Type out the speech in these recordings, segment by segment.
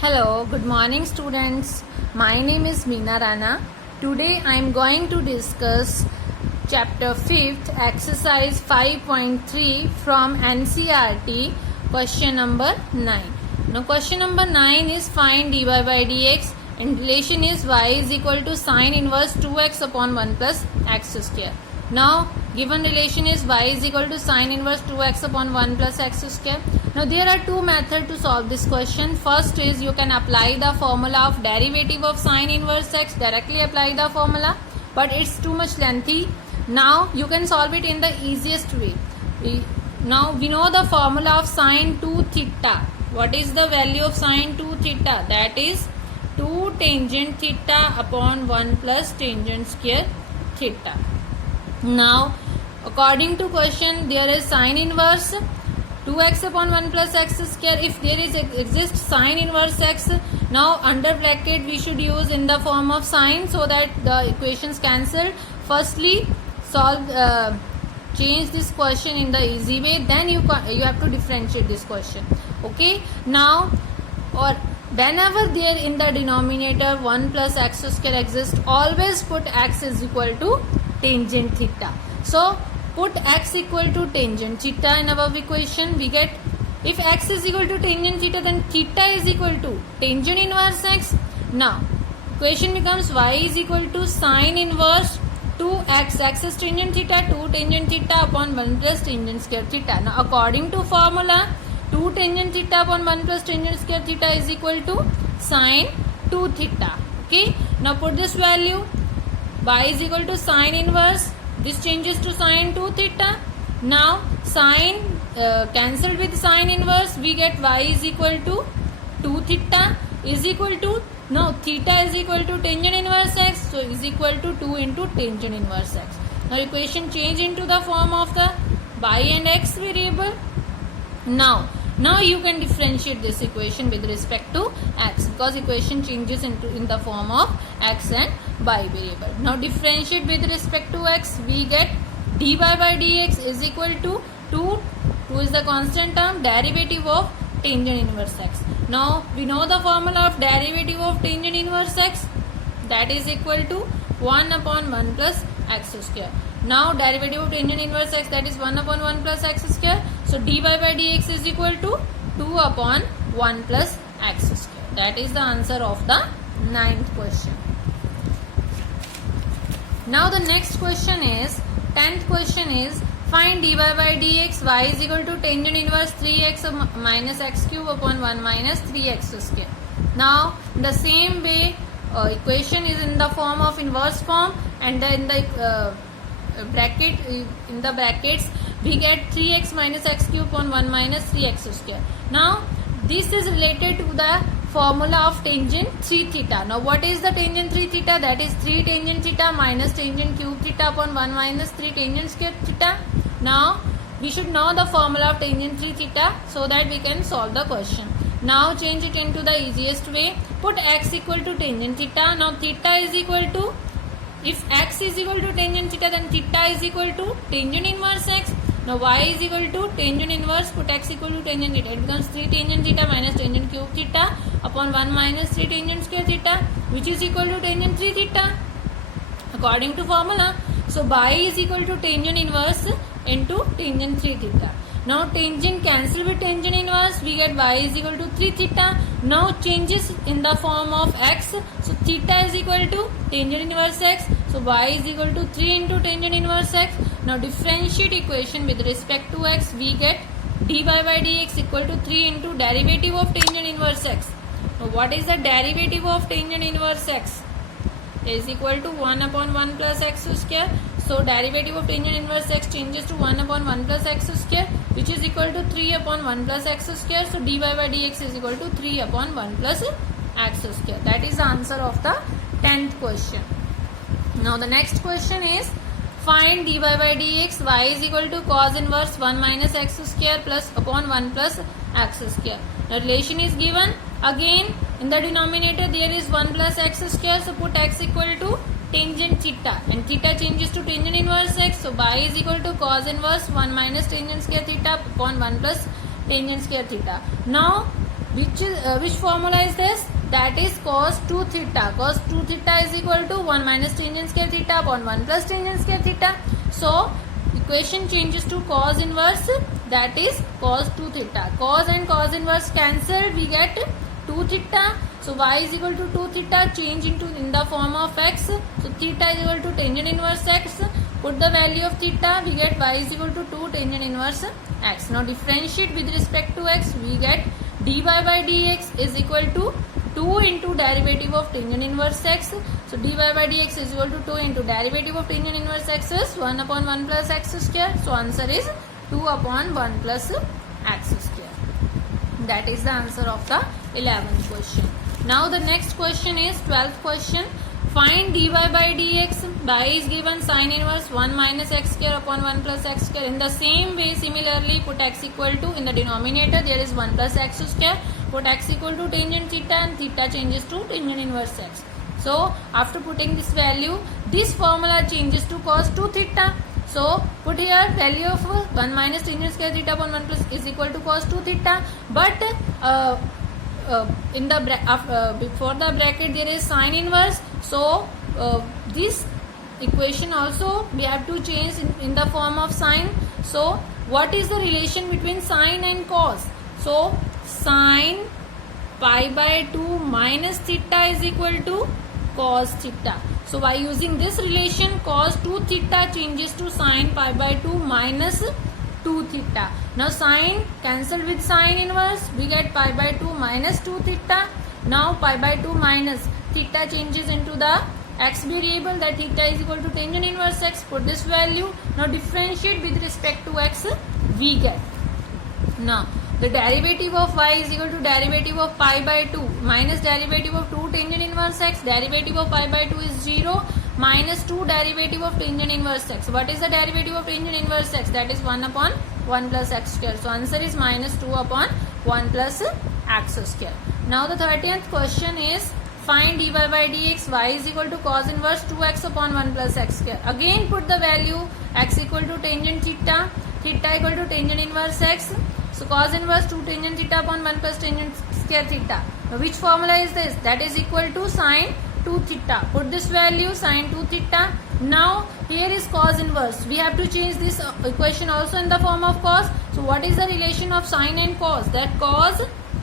Hello, good morning students. My name is Meena Rana. Today I am going to discuss chapter 5th exercise 5.3 from NCERT question number 9. Now question number 9 is find dy by dx and relation is y is equal to sine inverse 2x upon 1 plus x square. Now given relation is y is equal to sine inverse 2x upon 1 plus x square. Now there are two methods to solve this question. First is you can apply the formula of derivative of sine inverse x, directly apply the formula, but it's too much lengthy. Now you can solve it in the easiest way. Now we know the formula of sine 2 theta. What is the value of sine 2 theta? That is 2 tangent theta upon 1 plus tangent square theta. Now according to question there is sine inverse 2x upon 1 plus x square. If there is exists sine inverse x, now under bracket we should use in the form of sine so that the equations cancel. Firstly change this question in the easy way, then you have to differentiate this question. Okay, now or whenever there in the denominator 1 plus x square exists, always put x is equal to tangent theta. So put x equal to tangent theta in above equation. We get if x is equal to tangent theta, then theta is equal to tangent inverse x. Now equation becomes y is equal to sine inverse 2x, x is tangent theta, 2 tangent theta upon 1 plus tangent square theta. Now according to formula 2 tangent theta upon 1 plus tangent square theta is equal to sine 2 theta. Okay, now put this value, y is equal to sine inverse, this changes to sine 2 theta. Now sine cancelled with sine inverse, we get y is equal to 2 theta is equal to, no, theta is equal to tangent inverse x, so is equal to 2 into tangent inverse x. Now equation change into the form of the y and x variable. Now you can differentiate this equation with respect to x, because equation changes in the form of x and y variable. Now differentiate with respect to x, we get dy by dx is equal to 2 is the constant term, derivative of tangent inverse x. Now we know the formula of derivative of tangent inverse x, that is equal to 1 upon 1 plus x square. Now derivative of tangent inverse x, that is 1 upon 1 plus x square. So dy by dx is equal to 2 upon 1 plus x square. That is the answer of the 9th question. Now the next question is, 10th question is, find dy by dx, y is equal to tangent inverse 3x minus x cube upon 1 minus 3x square. Now in the same way equation is in the form of inverse form, and then in the brackets we get 3x minus x cube upon 1 minus 3x square. Now this is related to the formula of tangent 3 theta. Now what is the tangent 3 theta? That is 3 tangent theta minus tangent cube theta upon 1 minus 3 tangent square theta. Now we should know the formula of tangent 3 theta so that we can solve the question. Now change it into the easiest way. Put x equal to tangent theta. Now theta is equal to, if x is equal to tangent theta, then theta is equal to tangent inverse x. Now y is equal to tangent inverse, put x equal to tangent theta. It becomes 3 tangent theta minus tangent cube theta upon 1 minus 3 tangent square theta, which is equal to tangent 3 theta according to formula. So y is equal to tangent inverse into tangent 3 theta. Now tangent cancel with tangent inverse, we get y is equal to 3 theta. Now changes in the form of x, so theta is equal to tangent inverse x, so y is equal to 3 into tangent inverse x. Now differentiate equation with respect to x, we get dy by dx equal to 3 into derivative of tangent inverse x. Now what is the derivative of tangent inverse x? Is equal to 1 upon 1 plus x square. So derivative of tangent inverse x changes to 1 upon 1 plus x square, which is equal to 3 upon 1 plus x square. So dy by dx is equal to 3 upon 1 plus x square. That is the answer of the 10th question. Now the next question is, find dy by dx, y is equal to cos inverse 1 minus x square plus upon 1 plus x square. The relation is given. Again in the denominator there is 1 plus x square, so put x equal to tangent theta, and theta changes to tangent inverse x, so y is equal to cos inverse 1 minus tangent square theta upon 1 plus tangent square theta. Now which formula is this? That is cos 2 theta. Cos 2 theta is equal to 1 minus tangent square theta upon 1 plus tangent square theta. So equation changes to cos inverse, that is cos 2 theta. Cos and cos inverse cancel, we get 2 theta. So y is equal to 2 theta, change into in the form of x. So theta is equal to tangent inverse x. Put the value of theta, we get y is equal to 2 tangent inverse x. Now differentiate with respect to x, we get dy by dx is equal to 2 into derivative of tangent inverse x. So dy by dx is equal to 2 into derivative of tangent inverse x is 1 upon 1 plus x square. So answer is 2 upon 1 plus x square. That is the answer of the 11th question. Now the next question is 12th question. Find dy by dx. Y is given sin inverse 1 minus x square upon 1 plus x square. In the same way, similarly, put x equal to, in the denominator there is 1 plus x square. Put x equal to tangent theta and theta changes to tangent inverse x. So after putting this value, this formula changes to cos 2 theta. So put here value of 1 minus tangent square theta upon 1 plus is equal to cos 2 theta. But in the before the bracket there is sin inverse. So this equation also we have to change in the form of sine. So what is the relation between sine and cos? So sine pi by 2 minus theta is equal to cos theta. So by using this relation, cos 2 theta changes to sine pi by 2 minus 2 theta. Now sine cancel with sine inverse, we get pi by 2 minus 2 theta. Now pi by 2 minus theta changes into the x variable, that theta is equal to tangent inverse x. Put this value. Now differentiate with respect to x, we get. Now the derivative of y is equal to derivative of pi by 2 minus derivative of 2 tangent inverse x. Derivative of pi by 2 is 0 minus 2 derivative of tangent inverse x. What is the derivative of tangent inverse x? That is 1 upon 1 plus x square. So answer is minus 2 upon 1 plus x square. Now the 13th question is find dy by dx. Y is equal to cos inverse 2x upon 1 plus x square. Again put the value x equal to tangent theta, theta equal to tangent inverse x. So cos inverse 2 tangent theta upon 1 plus tangent square theta. Now which formula is this? That is equal to sine 2 theta. Put this value sine 2 theta. Now here is cos inverse. We have to change this equation also in the form of cos. So what is the relation of sine and cos? That cos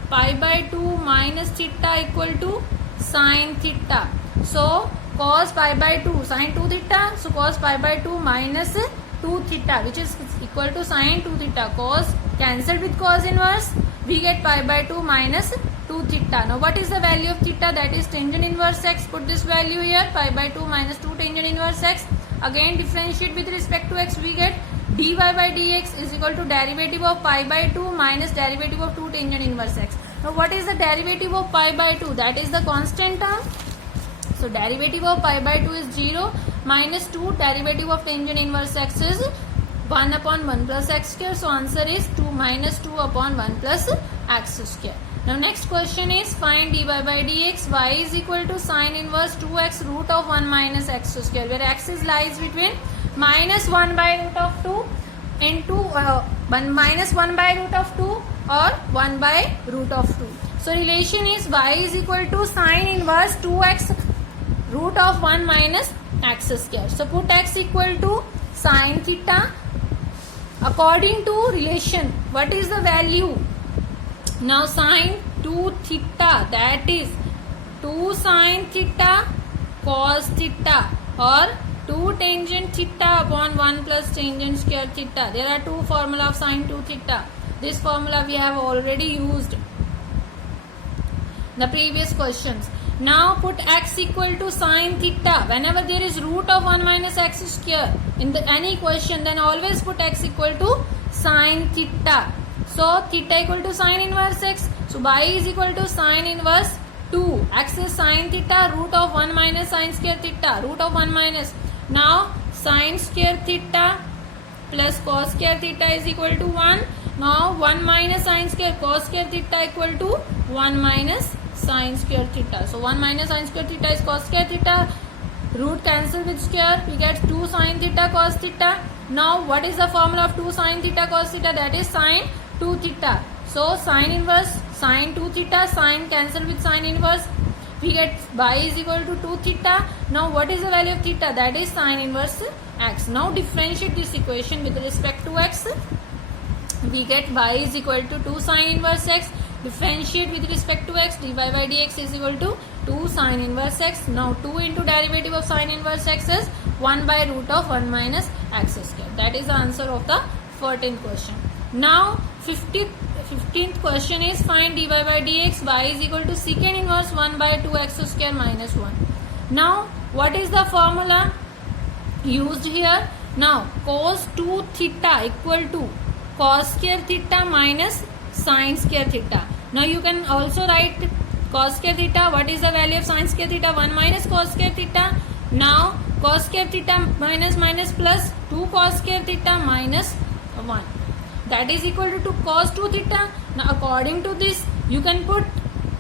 pi by 2 minus theta equal to sine theta. So cos pi by 2 sine 2 theta. So cos pi by 2 minus 2 theta, which is equal to sine 2 theta. Cos cancelled with cos inverse, we get pi by 2 minus 2 theta. Now what is the value of theta? That is tangent inverse x. Put this value here, pi by 2 minus 2 tangent inverse x. Again differentiate with respect to x, we get dy by dx is equal to derivative of pi by 2 minus derivative of 2 tangent inverse x. Now what is the derivative of pi by 2? That is the constant term. So derivative of pi by 2 is 0 minus 2 derivative of tangent inverse x is 1 upon 1 plus x square. So answer is 2 minus 2 upon 1 plus x square. Now next question is find dy by dx. Y is equal to sine inverse 2x root of 1 minus x square, where x is lies between minus 1 by root of 2 into 1 minus 1 by root of 2 or 1 by root of 2. So relation is y is equal to sine inverse 2x root of 1 minus x square. So put x equal to sine theta. According to relation, what is the value? Now sine 2 theta, that is 2 sine theta cos theta or 2 tangent theta upon 1 plus tangent square theta. There are two formula of sine 2 theta. This formula we have already used the previous questions. Now put x equal to sine theta. Whenever there is root of 1 minus x square in any question, then always put x equal to sine theta. So theta equal to sine inverse x. So y is equal to sine inverse 2. X is sine theta root of 1 minus sine square theta. Root of 1 minus. Now sine square theta plus cos square theta is equal to 1. Now 1 minus sine square cos square theta equal to 1 minus sine square theta. So 1 minus sine square theta is cos square theta. Root cancel with square. We get 2 sine theta cos theta. Now what is the formula of 2 sine theta cos theta? That is sine 2 theta. So sine inverse, sine 2 theta, sine cancel with sine inverse. We get y is equal to 2 theta. Now what is the value of theta? That is sine inverse x. Now differentiate this equation with respect to x. We get y is equal to 2 sine inverse x. Differentiate with respect to x. dy by dx is equal to 2 sine inverse x. Now 2 into derivative of sine inverse x is 1 by root of 1 minus x square. That is the answer of the 14th question. Now 15th question is find dy by dx. Y is equal to secant inverse 1 by 2x square minus 1. Now what is the formula used here? Now cos 2 theta equal to cos square theta minus sin square theta. Now you can also write cos square theta. What is the value of sin square theta? 1 minus cos square theta. Now cos square theta minus minus plus 2 cos square theta minus 1. That is equal to 2 cos 2 theta. Now according to this you can put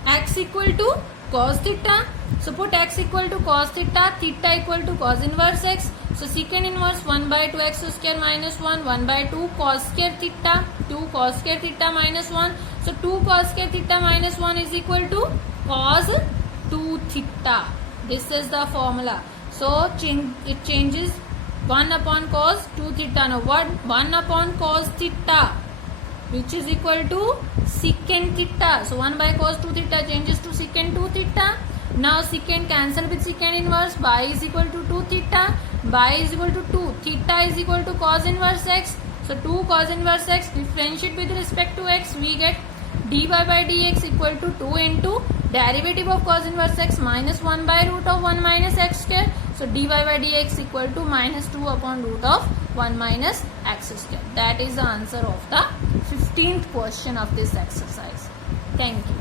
x equal to cos theta. So put x equal to cos theta, theta equal to cos inverse x. So secant inverse 1 by 2x square minus 1, 1 by 2 cos square theta, 2 cos square theta minus 1. So 2 cos square theta minus 1 is equal to cos 2 theta. This is the formula. So it changes 1 upon cos 2 theta. Now what? 1 upon cos theta, which is equal to secant theta. So 1 by cos 2 theta changes to secant 2 theta. Now secant cancel with secant inverse. Y is equal to 2 theta. Y is equal to 2. Theta is equal to cos inverse x. So 2 cos inverse x. Differentiate with respect to x. We get dy by dx equal to 2 into derivative of cos inverse x minus 1 by root of 1 minus x square. So dy by dx equal to minus 2 upon root of 1 minus x square. That is the answer of the 15th question of this exercise. Thank you.